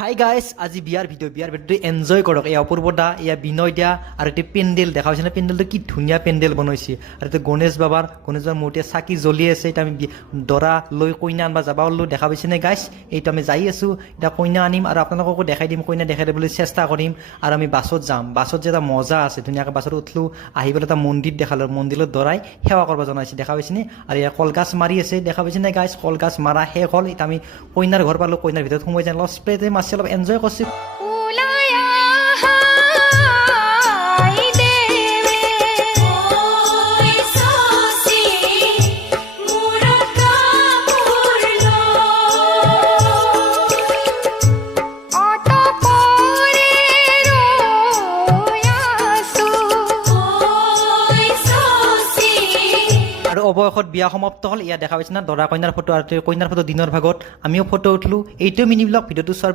Hi guys, আজি বিয়াৰ ভিডিঅ'টো এনজয় কৰক। এই অপূৰ্ব দা, এয়া বিনয় দা আৰু এইটো পেণ্ডেল দেখা পাইছে নে? পেণ্ডেলটো কি ধুনীয়া পেণ্ডেল বনাইছে। আৰু এইটো গণেশ বাবাৰ মূৰ্তিয়ে চাকি জ্বলি আছে। এতিয়া আমি দৰা লৈ কইনা আনবা যাবা ওলো, দেখা পাইছে নে গাইছ? এইটো আমি যাই আছোঁ। এতিয়া কইনা আনিম আৰু আপোনালোককো দেখাই দিম, কইনা দেখাই দিবলৈ চেষ্টা কৰিম। আৰু আমি বাছত যাম। বাছত যে এটা মজা আছে, ধুনীয়াকৈ বাছত উঠলোঁ, আহি পেলাই এটা মন্দিৰ দেখালোঁ। মন্দিৰত দৰাই সেৱা কৰিব জনাইছে, দেখা পাইছে নে? আৰু এয়া কলগাছ মাৰি আছে, দেখা পাইছে নে গাইছ? কলগাছ মাৰা শেষ হ'ল। এতিয়া আমি কইনাৰ ঘৰ পালোঁ, কইনাৰ ভিতৰত সোমাই যাম, অলপ স্প্ৰেতে মাছ অলপ এনজয় কৰিছোঁ। আৰু অৱশেষত বিয়া সমাপ্ত হ'ল। ইয়াত দেখা পাইছে না দৰা কইনাৰ ফটো, আৰু কইনাৰ ফটো দিনৰ ভাগত আমিও ফটো উঠলোঁ। এইটোৱে মিনি ব্লগ। ভিডিঅ'টো চোৱাৰ